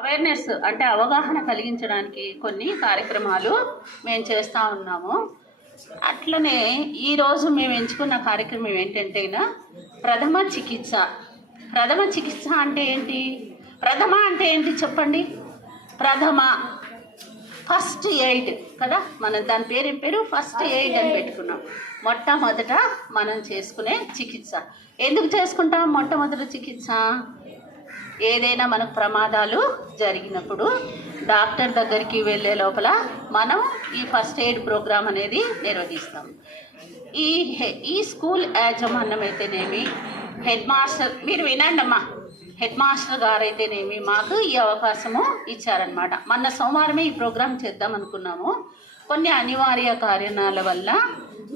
Awareness అంటే అవగాహన కలిగించడానికి కొన్ని కార్యక్రమాలు మేము చేస్తూ ఉన్నాము. అట్లనే ఈరోజు మేము ఎంచుకున్న కార్యక్రమం ఏంటంటే ప్రథమ చికిత్స. ప్రథమ చికిత్స అంటే ఏంటి? ప్రథమ అంటే ఏంటి చెప్పండి? ప్రథమ ఫస్ట్ ఎయిడ్ కదా? మనం దాని పేరు ఏం పేరు? ఫస్ట్ ఎయిడ్ అని పెట్టుకున్నాం. మొట్టమొదట మనం చేసుకునే చికిత్స. ఎందుకు చేసుకుంటాం మొట్టమొదటి చికిత్స? ఏదైనా మనకు ప్రమాదాలు జరిగినప్పుడు డాక్టర్ దగ్గరికి వెళ్ళే లోపల మనం ఈ ఫస్ట్ ఎయిడ్ ప్రోగ్రామ్ అనేది నిర్వహిస్తాం. ఈ హె- ఈ స్కూల్ యాజమాన్యం అయితేనేమి హెడ్ మాస్టర్ మీరు వినండి అమ్మా హెడ్ మాస్టర్ గారు అయితేనేమి మాకు ఈ అవకాశము ఇచ్చారనమాట మొన్న సోమవారమే ఈ ప్రోగ్రాం చేద్దాం అనుకున్నాము కొన్ని అనివార్య కారణాల వల్ల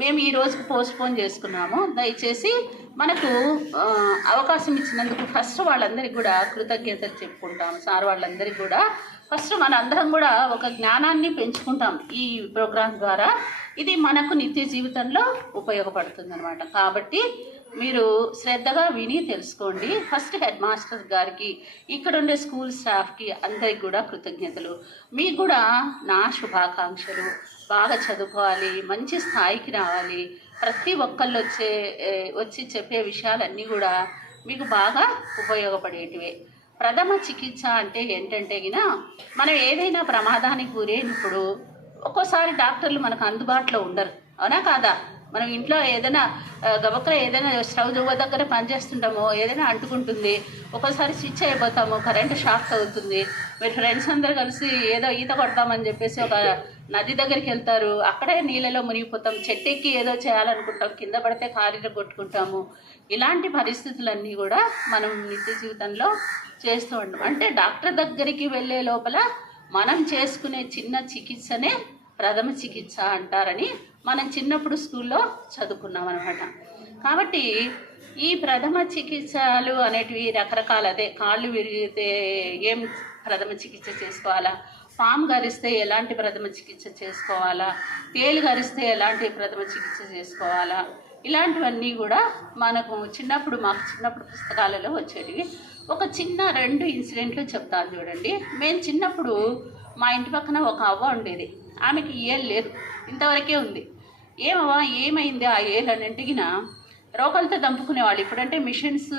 మేము ఈ రోజుకి పోస్ట్పోన్ చేసుకున్నాము. దయచేసి మనకు అవకాశం ఇచ్చినందుకు ఫస్ట్ వాళ్ళందరికీ కూడా కృతజ్ఞతలు చెప్పుకుంటాం సార్ వాళ్ళందరికీ కూడా. ఫస్ట్ మనందరం కూడా ఒక జ్ఞానాన్ని పెంచుకుంటాం ఈ ప్రోగ్రాం ద్వారా. ఇది మనకు నిత్య జీవితంలో ఉపయోగపడుతుంది అనమాట కాబట్టి మీరు శ్రద్ధగా విని తెలుసుకోండి. ఫస్ట్ హెడ్ మాస్టర్ గారికి ఇక్కడ ఉండే స్కూల్ స్టాఫ్కి అందరికి కూడా కృతజ్ఞతలు. మీకు కూడా నా శుభాకాంక్షలు. బాగా చదువుకోవాలి మంచి స్థాయికి రావాలి. ప్రతి ఒక్కళ్ళు వచ్చే వచ్చి చెప్పే విషయాలన్నీ కూడా మీకు బాగా ఉపయోగపడేటివే. ప్రథమ చికిత్స అంటే ఏంటంటే గిన మనం ఏదైనా ప్రమాదానికి గురైనప్పుడు ఒక్కోసారి డాక్టర్లు మనకు అందుబాటులో ఉండరు. అవునా కాదా? మనం ఇంట్లో ఏదైనా ఆ, గబక్క ఏదైనా స్టవ్ దువ్వ దగ్గర పనిచేస్తుంటామో ఏదైనా అంటుకుంటుంది ఒక్కోసారి స్విచ్ అయిపోతాము కరెంటు షాక్ అవుతుంది. మీరు ఫ్రెండ్స్ అందరు కలిసి ఏదో ఈత కొడతామని చెప్పేసి ఒక నది దగ్గరికి వెళ్తారు. అక్కడే నీళ్ళలో మునిగిపోతాం. చెట్టెక్కి ఏదో చేయాలనుకుంటాం. కింద పడితే కారీలు కొట్టుకుంటాము. ఇలాంటి పరిస్థితులన్నీ కూడా మనం నిత్య జీవితంలో చేస్తూ ఉంటాం అంటే డాక్టర్ దగ్గరికి వెళ్ళే లోపల మనం చేసుకునే చిన్న చికిత్సనే ప్రథమ చికిత్స అంటారని మనం చిన్నప్పుడు స్కూల్లో చదువుకున్నాం అనమాట కాబట్టి ఈ ప్రథమ చికిత్సలు అనేటివి రకరకాల అదే కాళ్ళు విరిగితే ఏం ప్రథమ చికిత్స చేసుకోవాలా? పాము గరిస్తే ఎలాంటి ప్రథమ చికిత్స చేసుకోవాలా? తేలు గరిస్తే ఎలాంటి ప్రథమ చికిత్స చేసుకోవాలా? ఇలాంటివన్నీ కూడా మనకు చిన్నప్పుడు మాకు చిన్నప్పుడు పుస్తకాలలో వచ్చేటివి. ఒక చిన్న రెండు ఇన్సిడెంట్లు చెప్తాను చూడండి. మేము చిన్నప్పుడు మా ఇంటి పక్కన ఒక అవ్వ ఉండేది. ఆమెకి ఏం లేదు. ఇంతవరకే ఉంది. ఏమవా ఏమైంది ఆ ఏలు అని అడిగిన రోకలతో దంపుకునేవాళ్ళు. ఇప్పుడంటే మిషన్స్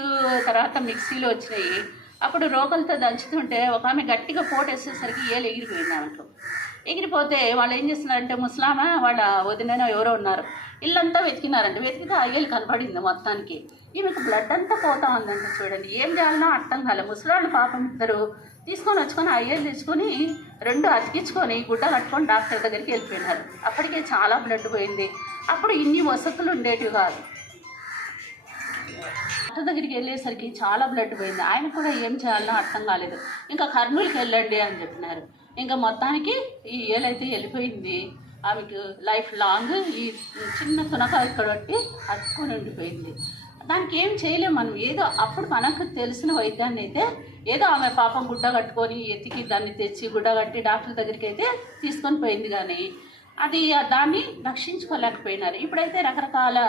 తర్వాత మిక్సీలు వచ్చినాయి. అప్పుడు రోకలతో దంచుతుంటే ఒక ఆమె గట్టిగా పోటేసేసరికి ఏలు ఎగిరిపోయింది ఆమెకు. ఎగిరిపోతే వాళ్ళు ఏం చేస్తున్నారంటే ముస్లామా వాళ్ళ వదిన ఎవరో ఉన్నారు. ఇల్లంతా వెతికినారండి. వెతికితే ఆ కనపడింది మొత్తానికి. ఈమెకు బ్లడ్ అంతా పోతా ఉందంట చూడండి. ఏం చేయాలనో అర్థం కాలే. ముసలాళ్ళు పాపం ఇద్దరు తీసుకొని వచ్చుకొని ఆ తెచ్చుకొని రెండు అతికించుకొని గుడ్డ కట్టుకొని డాక్టర్ దగ్గరికి వెళ్ళిపోయినారు. అప్పటికే చాలా బ్లడ్ పోయింది. అప్పుడు ఇన్ని వసతులు ఉండేటివి కాదు. డాక్టర్ దగ్గరికి వెళ్ళేసరికి చాలా బ్లడ్ పోయింది. ఆయన కూడా ఏం చేయాలన్నా అర్థం కాలేదు. ఇంకా కర్నూలుకి వెళ్ళండి అని చెప్పినారు. ఇంకా మొత్తానికి ఈ ఏలైతే వెళ్ళిపోయింది. ఆమెకు లైఫ్ లాంగ్ ఈ చిన్న తునక ఇక్కడ బట్టి అతుక్కొని ఉండిపోయింది. దానికి ఏం చేయలేము మనం. ఏదో అప్పుడు మనకు తెలిసిన వైద్యాన్ని అయితే ఏదో ఆమె పాపం గుడ్డ కట్టుకొని ఎతికి దాన్ని తెచ్చి గుడ్డ కట్టి డాక్టర్ దగ్గరికి అయితే తీసుకొని పోయింది కానీ అది దాన్ని రక్షించుకోలేకపోయినారు. ఇప్పుడైతే రకరకాల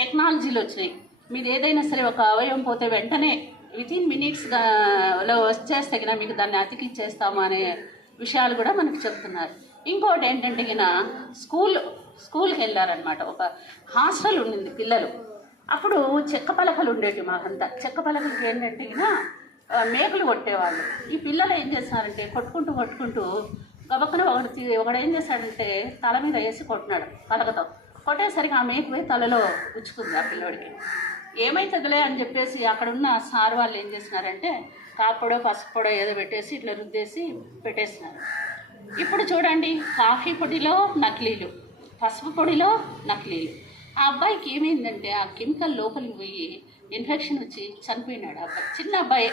టెక్నాలజీలు వచ్చినాయి. మీరు ఏదైనా సరే ఒక అవయవం పోతే వెంటనే వితిన్ మినిట్స్లో వచ్చేస్తే గిన మీకు దాన్ని అతికిచ్చేస్తాము అనే విషయాలు కూడా మనకు చెప్తున్నారు. ఇంకోటి ఏంటంటే ఈయన స్కూల్ స్కూల్కి వెళ్ళారనమాట ఒక హాస్టల్ ఉండింది పిల్లలు. అప్పుడు చెక్క పలకలు ఉండేవి మాకంతా. చెక్క పలకలకి ఏంటంటే ఈయన మేకులు కొట్టేవాళ్ళు. ఈ పిల్లలు ఏం చేస్తున్నారంటే కొట్టుకుంటూ కొట్టుకుంటూ గబక్కన ఒకటి ఒకడు ఏం చేశాడంటే తల మీద వేసి కొట్టినాడు పలకతో. కొట్టేసరికి ఆ మేకు పోయి తలలో గుచ్చుకుంది ఆ పిల్లోడికి. ఏమైతుందిలే అని చెప్పేసి అక్కడ ఉన్న సార్ వాళ్ళు ఏం చేసినారంటే కాపడో పసుపడో ఏదో పెట్టేసి ఇట్లా రుద్దేసి పెట్టేసినారు ఇప్పుడు చూడండి కాఫీ పొడిలో నకిలీలు పసుపు పొడిలో నకిలీలు. ఆ అబ్బాయికి ఏమైందంటే ఆ కెమికల్ లోపలికి పోయి ఇన్ఫెక్షన్ వచ్చి చనిపోయినాడు అబ్బాయి. చిన్న అబ్బాయి.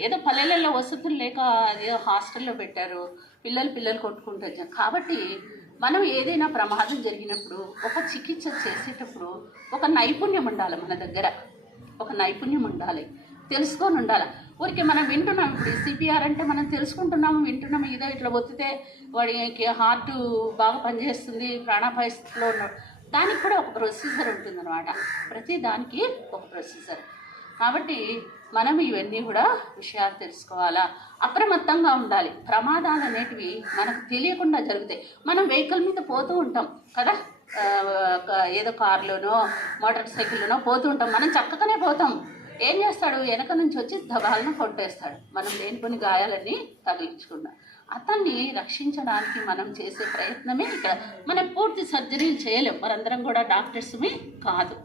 ఏదో పల్లెలలో వసతులు లేక ఏదో హాస్టల్లో పెట్టారు పిల్లలు పిల్లలు కొట్టుకుంటూ వచ్చారు. కాబట్టి మనం ఏదైనా ప్రమాదం జరిగినప్పుడు ఒక చికిత్స చేసేటప్పుడు ఒక నైపుణ్యం ఉండాలి మన దగ్గర. ఒక నైపుణ్యం ఉండాలి. తెలుసుకొని ఉండాలి. ఊరికి మనం వింటున్నాం ఇప్పుడు సిపిఆర్ అంటే మనం తెలుసుకుంటున్నాము వింటున్నాము. ఇదో ఇట్లా ఒత్తితే వాడికి హార్ట్ బాగా పనిచేస్తుంది ప్రాణాపాయస్థితిలో ఉన్నాడు. దానికి కూడా ఒక ప్రొసీజర్ ఉంటుందన్నమాట. ప్రతి దానికి ఒక ప్రొసీజర్ కాబట్టి మనం ఇవన్నీ కూడా విషయాలు తెలుసుకోవాలా. అప్రమత్తంగా ఉండాలి. ప్రమాదాలు అనేటివి మనకు తెలియకుండా జరుగుతాయి. మనం వెహికల్ మీద పోతూ ఉంటాం కదా. ఒక- ఏదో కారులోనో మోటార్ సైకిల్లోనో పోతూ ఉంటాం. మనం చక్కగానే పోతాం. ఏం చేస్తాడు? వెనక నుంచి వచ్చి దబాలను కొట్టేస్తాడు. మనం లేనిపోని గాయాలన్నీ తగిలించుకున్నాం అతన్ని రక్షించడానికి మనం చేసే ప్రయత్నమే ఇక్కడ. మనం పూర్తి సర్జరీలు చేయలేం. మనందరం కూడా డాక్టర్స్మి కాదు.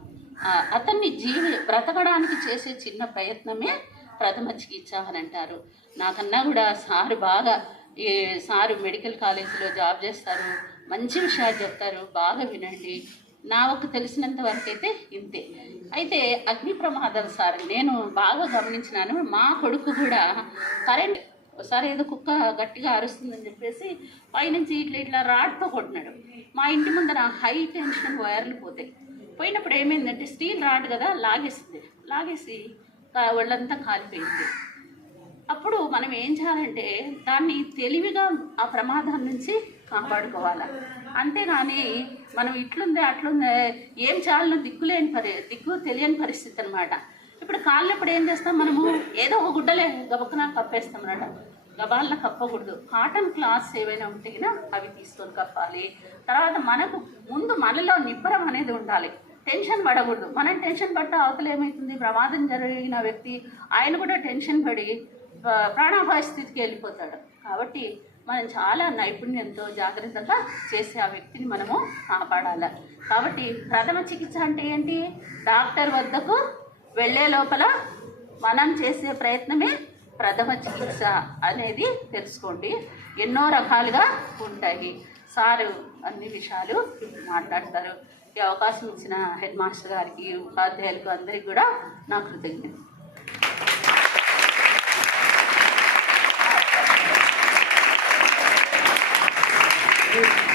అతన్ని జీవి బ్రతకడానికి చేసే చిన్న ప్రయత్నమే ప్రథమ చికిత్స అని అంటారు. నాకన్నా కూడా సారు బాగా ఈ సారు మెడికల్ కాలేజీలో జాబ్ చేస్తారు. మంచి విషయాలు చెప్తారు. బాగా వినండి. నాకు తెలిసినంత వరకు అయితే ఇంతే. అయితే అగ్ని ప్రమాదం సార్ నేను బాగా గమనించినాను. మా కొడుకు కూడా కరెంట్ ఒకసారి ఏదో కుక్క గట్టిగా అరుస్తుందని చెప్పేసి పైనుంచి ఇట్లా ఇట్లా రాడ్తో కొట్టినాడు. మా ఇంటి ముందర హై టెన్షన్ వైర్లు పోతాయి. పోయినప్పుడు ఏమైందంటే స్టీల్ రాడ్ కదా లాగేసింది. లాగేసి కా- ఒళ్ళంతా కాలిపోయింది. అప్పుడు మనం ఏం చేయాలంటే దాన్ని తెలివిగా ఆ ప్రమాదం నుంచి కాపాడుకోవాలి? అంతేగాని మనం ఇట్లుందే అట్లుందే ఏం చేయాలనో దిక్కులేని పరి దిక్కు తెలియని పరిస్థితి అనమాట ఇప్పుడు కాళ్ళప్పుడు ఏం చేస్తాం మనము? ఏదో ఒక గుడ్డలే గబక్కన కప్పేస్తాం అన్నమాట. గబాలన కప్పకూడదు. కాటన్ క్లాత్స్ ఏవైనా ఉంటే అవి తీసుకొని కప్పాలి. తర్వాత మనకు ముందు మనలో నిబ్బరం అనేది ఉండాలి. టెన్షన్ పడకూడదు. మనం టెన్షన్ పడితే అవతల ఏమవుతుంది ప్రమాదం జరిగిన వ్యక్తి ఆయన కూడా టెన్షన్ పడి ఆ, ప్రాణాపాయ స్థితికి వెళ్ళిపోతాడు. కాబట్టి మనం చాలా నైపుణ్యంతో జాగ్రత్తగా చేసే ఆ వ్యక్తిని మనము కాపాడాలి. కాబట్టి ప్రథమ చికిత్స అంటే ఏంటి? డాక్టర్ వద్దకు వెళ్ళే లోపల మనం చేసే ప్రయత్నమే ప్రథమ చికిత్స అనేది తెలుసుకోండి. ఎన్నో రకాలుగా ఉంటాయి. సారు అన్ని విషయాలు మాట్లాడతారు. ఈ అవకాశం ఇచ్చిన హెడ్ మాస్టర్ గారికి ఉపాధ్యాయులకు అందరికీ కూడా నా కృతజ్ఞత ఈ